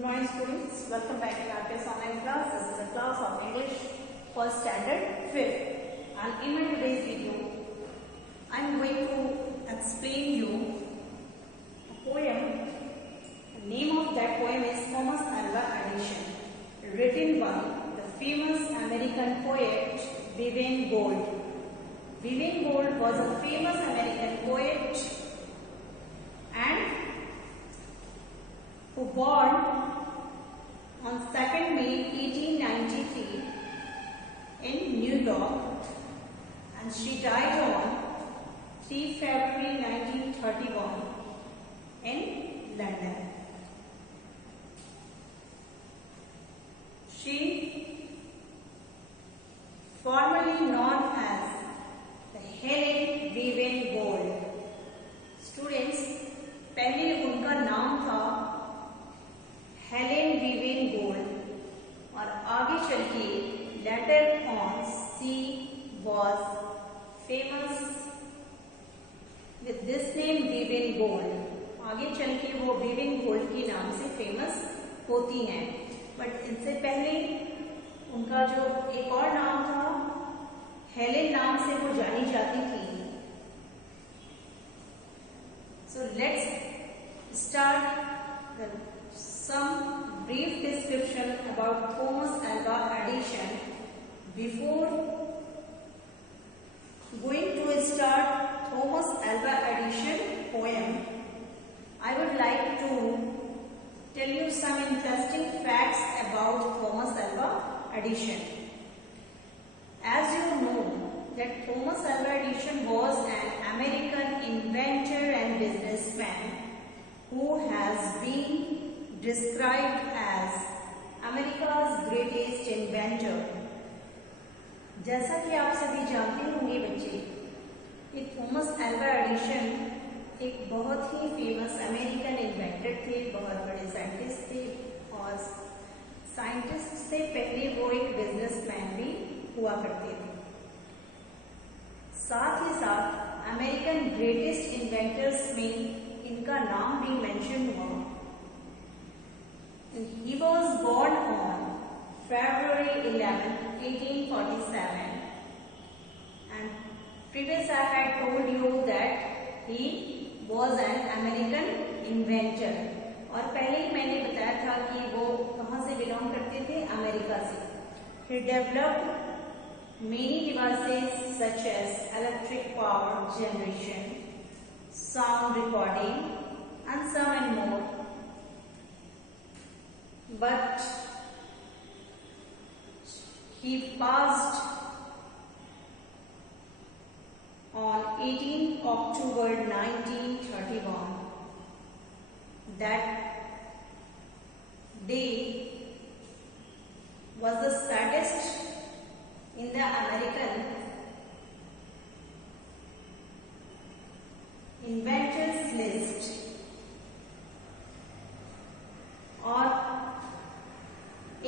Good morning students, welcome back in RPS online class. This is a class of English first standard 5th, and in my today's video I am going to explain you a poem. The name of that poem is Thomas Alva Edison, written by the famous American poet Vivian Gould. Vivian Gould was a famous American poet and who born on 2nd May 1893 in New York, and she died on 3 February 1931 in London. She formerly known as the Helen Vivian Gould. Students, पहले उनका नाम था Helen Vivian gold और आगे चल के later on she was famous with this name Vivian Gold. आगे चल के वो विवियन गोल्ड के नाम से फेमस होती हैं, बट इनसे पहले उनका जो एक और नाम था हेलेन नाम से वो जानी जाती थी. So let's start some brief description about Thomas Alva Edison. Before going to start Thomas Alva Edison poem, I would like to tell you some interesting facts about Thomas Alva Edison. As you know that Thomas Alva Edison was an American inventor and businessman who has been described as America's greatest inventor. जैसा कि आप सभी जानते होंगे बच्चे, कि Thomas Alva Edison एक बहुत ही फेमस अमेरिकन इन्वेंटर थे, बहुत बड़े साइंटिस्ट थे, और साइंटिस्ट से पहले वो एक बिजनेसमैन भी हुआ करते थे. साथ ही साथ अमेरिकन ग्रेटेस्ट इन्वेंटर्स में इनका नाम भी मेंशन हुआ. He was born on February 11, 1847, and previous I had told you that he was an American inventor. और पहले ही मैंने बताया था कि वो कहाँ से बिलोंग करते थे, अमेरिका से. He developed many devices such as electric power generation, sound recording, and some and more. But he passed on 18 October 1931. That day was the saddest in the American inventors list. और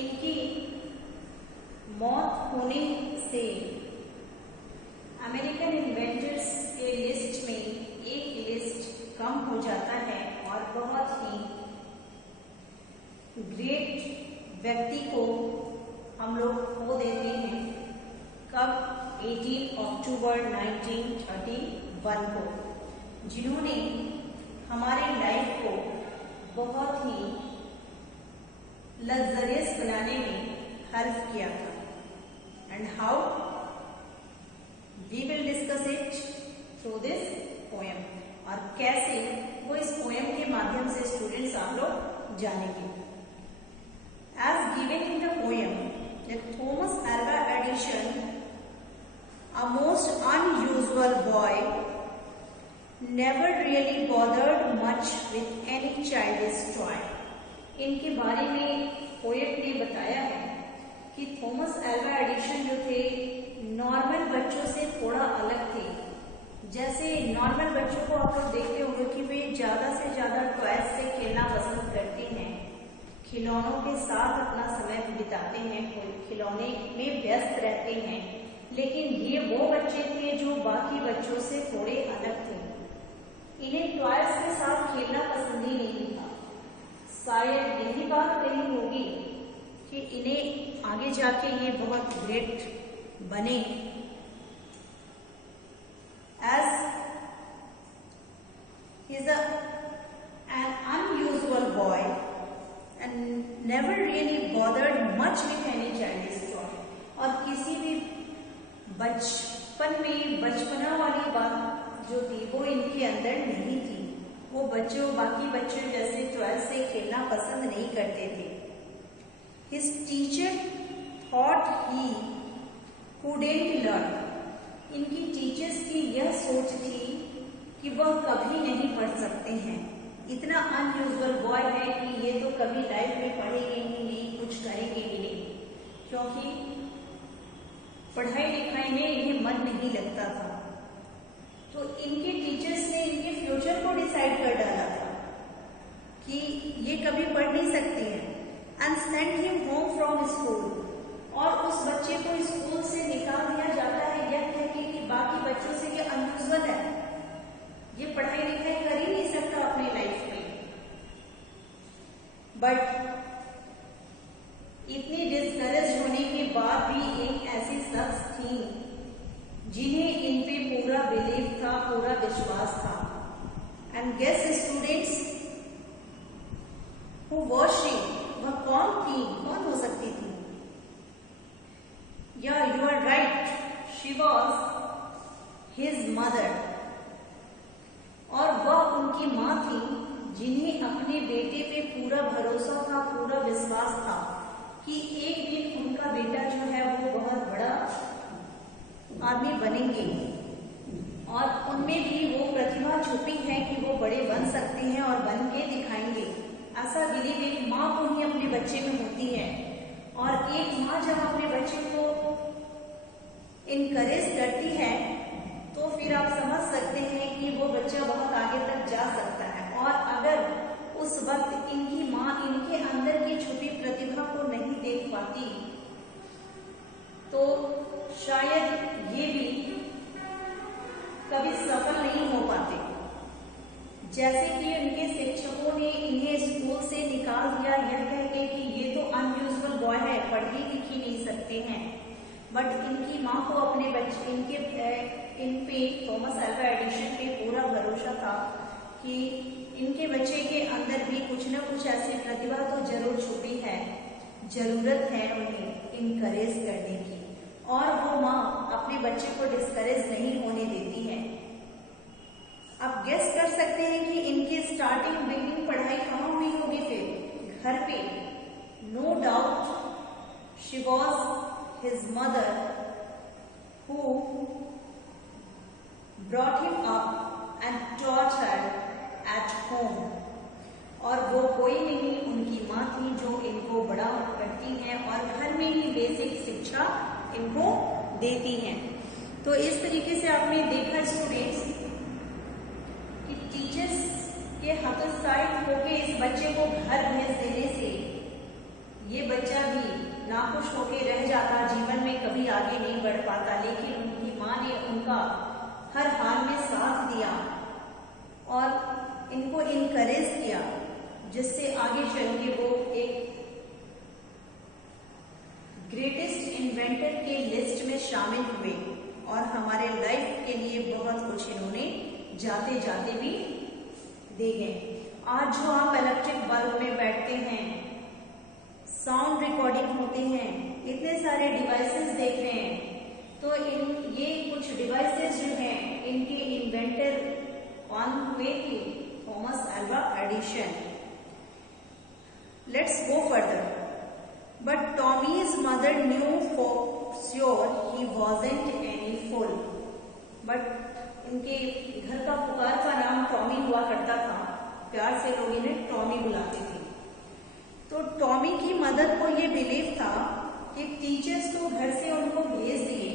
इनकी मौत होने से American inventors के list में एक list कम हो जाता है और बहुत ही ग्रेट व्यक्ति को हम लोग खो देते हैं. कब? 18 अक्टूबर 1931 को, जिन्होंने हमारे लाइफ को बहुत ही लग्जरियस बनाने में हेल्प किया था. And how we will discuss it through this poem, और कैसे वो इस पोएम के माध्यम से स्टूडेंट्स आप लोग जानेंगे. As given in the poem that Thomas Alva Edison, a most unusual boy, never really bothered much with any childish toy. इनके बारे में पोएट ने बताया है कि थॉमस एल्वा एडिसन जो थे नॉर्मल बच्चों से थोड़ा अलग थे. जैसे नॉर्मल बच्चों को आप लोग देखते होंगे कि वे ज्यादा से ज्यादा टॉयज से खेलना पसंद करते हैं, खिलौनों के साथ अपना समय बिताते हैं, खिलौने में व्यस्त रहते हैं. लेकिन ये वो बच्चे थे जो बाकी बच्चों से थोड़े अलग थे. इन्हें टॉयज के साथ खेलना पसंद ही नहीं था. शायद यही बात कही होगी कि इन्हें आगे जाके ये बहुत ग्रेट बने। As he is an unusual boy and never really bothered much with any childish toy। और किसी भी बचपन में बचपना वाली बात जो थी वो इनके अंदर नहीं थी। वो बाकी बच्चों जैसे टॉय से खेलना पसंद नहीं करते थे। His teacher thought he couldn't learn। इनकी टीचर्स की यह सोच थी कि वह कभी नहीं पढ़ सकते हैं। इतना अनयूजुअल बॉय है कि ये तो कभी लाइफ में पढ़ेंगे ही नहीं, कुछ करेंगे ही नहीं, क्योंकि पढ़ाई लिखाई में इन्हें मन नहीं लगता था। तो इनके टीचर्स ने इनके फ्यूचर को डिसाइड कर डाला था कि ये कभी पढ़ नहीं सकते हैं। And send him home from school. और उस बच्चे को स्कूल से निकाल दिया जाता है यह कह के कि बाकी बच्चों से ये अनयूजुअल है, ये पढ़ाई लिखाई कर ही नहीं सकता अपनी लाइफ में। बट इतनी डिस्करेज होने के बाद भी एक ऐसी शख्स थी जिन्हें इन पे पूरा बिलीव था, पूरा विश्वास था। And guess students who was she? वह कौन थी, कौन हो सकती थी? Yeah you are right, she was his mother. और वह उनकी माँ थी जिन्हें अपने बेटे पे पूरा भरोसा था, पूरा विश्वास था कि एक दिन उनका बेटा जो है वो बहुत बड़ा आदमी बनेंगे और उनमें भी वो प्रतिभा छुपी है कि वो बड़े बन सकते हैं और बन के दिखाएंगे। ऐसा बिलीव एक माँ को ही अपने बच्चे में होती है। और एक माँ जब अपने बच्चे को इनकरेज करती है तो फिर आप समझ सकते हैं कि वो बच्चा बहुत आगे तक जा सकता है। और अगर उस वक्त इनकी माँ इनके अंदर की छुपी प्रतिभा को नहीं देख पाती तो शायद ये भी कभी सफल नहीं हो पाते। जैसे कि उनके शिक्षकों ने इन्हें स्कूल से निकाल दिया यह कह के कि ये तो अनयूजुअल बॉय है, पढ़ ही लिख ही नहीं सकते हैं। बट इनकी माँ को अपने बच्चे इन पे थॉमस अल्वा एडिसन पे पूरा भरोसा था कि इनके बच्चे के अंदर भी कुछ न कुछ ऐसी प्रतिभा तो जरूर छुपी है, जरूरत है उन्हें इनकरेज करने की। और वो माँ अपने बच्चे को डिस्करेज नहीं होने देती है। आप गेस कर सकते हैं कि इनकी स्टार्टिंग बिगिनिंग पढ़ाई कहाँ हुई होगी? फिर घर पे। No doubt she was his mother who brought him up and taught her at home. और वो कोई नहीं, उनकी माँ थी जो इनको बड़ा करती हैं और घर में ही बेसिक शिक्षा इनको देती हैं। तो इस तरीके से आपने देखा स्टूडेंट्स कि टीचर्स के हतोत्साहित होकर इस बच्चे को घर भेज देने से ये बच्चा भी नाखुश होकर रह जाता, जीवन में कभी आगे नहीं बढ़ पाता। लेकिन उनकी माँ ने उनका हर हाल में साथ दिया और इनको इनकरेज किया, जिससे आगे चल के वो एक ग्रेटेस्ट इन्वेंटर के लिस्ट में शामिल हुए और हमारे लाइफ के लिए बहुत कुछ इन्होंने जाते जाते भी दे गए। आज जो आप इलेक्ट्रिक बल्ब में बैठते हैं, साउंड रिकॉर्डिंग होते हैं, इतने सारे डिवाइसेस देख रहे हैं, तो ये कुछ डिवाइसेस जो हैं इनके इन्वेंटर कौन हुए थे? Thomas Alva Edison. Let's go further. But Tommy's mother knew for sure he wasn't any fool। But इनके घर का पुकार का नाम टॉमी हुआ करता था, प्यार से लोग इन्हें टॉमी बुलाते थे। तो टॉमी की मदर को ये बिलीव था कि टीचर्स तो घर से उनको भेज दिए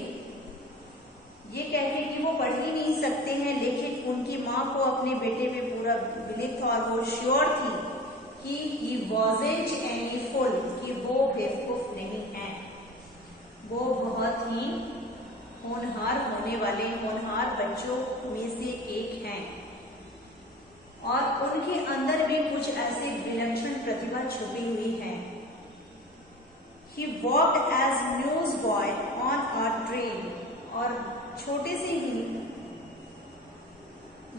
ये कहते कि वो पढ़ ही नहीं सकते हैं, लेकिन उनकी माँ को अपने बेटे पे पूरा बिलीव था और वो श्योर थी कि he wasn't any fool, कि वो बेवकूफ नहीं है, वो बहुत ही होनहार होने वाले होनहार बच्चों में से एक हैं। और उनके अंदर भी कुछ ऐसी विलक्षण प्रतिभा छुपी हुई है। He worked as newsboy on a train, और छोटे से ही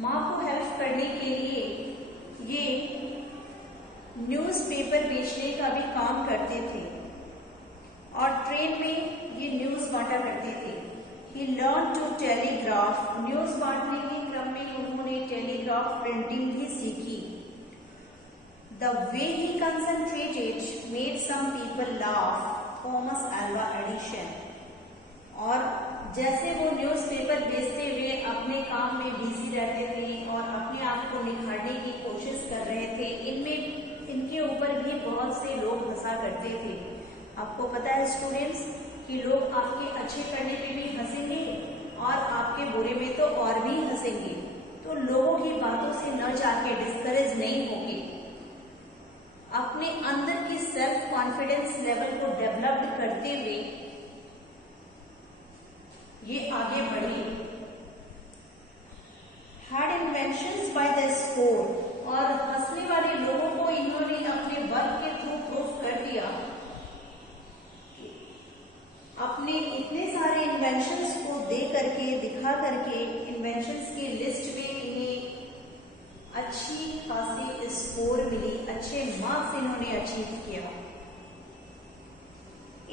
माँ को हेल्प करने के लिए ये न्यूज़पेपर बेचने का भी काम करते थे और ट्रेन में ये न्यूज़ बांटा करते थे। He learned to telegraph, news बांटने के क्रम में उन्होंने टेलीग्राफ प्रिंटिंग भी सीखी। The way he concentrated made some people laugh, Thomas Alva Edison. और जैसे वो न्यूज़पेपर बेचते हुए अपने काम में बिजी रहते थे और अपने आप को निखारने की कोशिश कर रहे थे, इनके ऊपर भी बहुत से लोग हंसा करते थे। आपको पता है स्टूडेंट्स कि लोग आपके अच्छे करने पे भी हंसेंगे और आपके बुरे में तो और भी हंसेंगे। तो लोगों की बातों से न जाके डिस्करेज नहीं होगी, अपने अंदर की सेल्फ कॉन्फिडेंस लेवल को डेवलप करते हुए ये आगे बढ़ी। Had inventions by the score, और हंसने वाले लोगों को इन्होंने अपने वर्क के थ्रू प्रूफ कर दिया। अपने इतने सारे इन्वेंशंस को दे करके दिखा करके इन्वेंशंस की लिस्ट में इन्हें अच्छी खासी स्कोर मिली, अच्छे मार्क्स इन्होंने अचीव किया।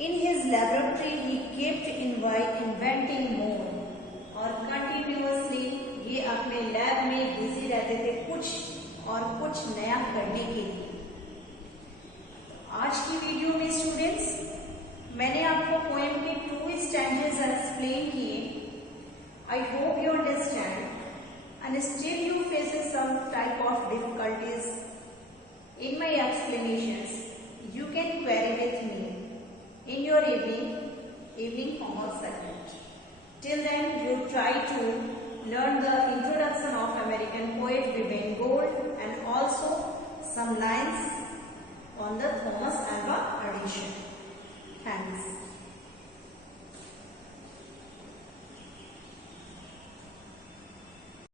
In his laboratory he kept inventing more, और कंटिन्यूअसली ये अपने लैब में बिजी रहते थे कुछ और कुछ नया करने के लिए। आज की वीडियो में स्टूडेंट्स मैंने आपको पोएम के 2 स्टैंजेस एक्सप्लेन किए। I hope you understand and still you faces some type of difficulties in my explanations. You can query with me in your evening homework segment. Till then, you try to learn the introduction of American poet Vivian Gold and also some lines on the Thomas Alva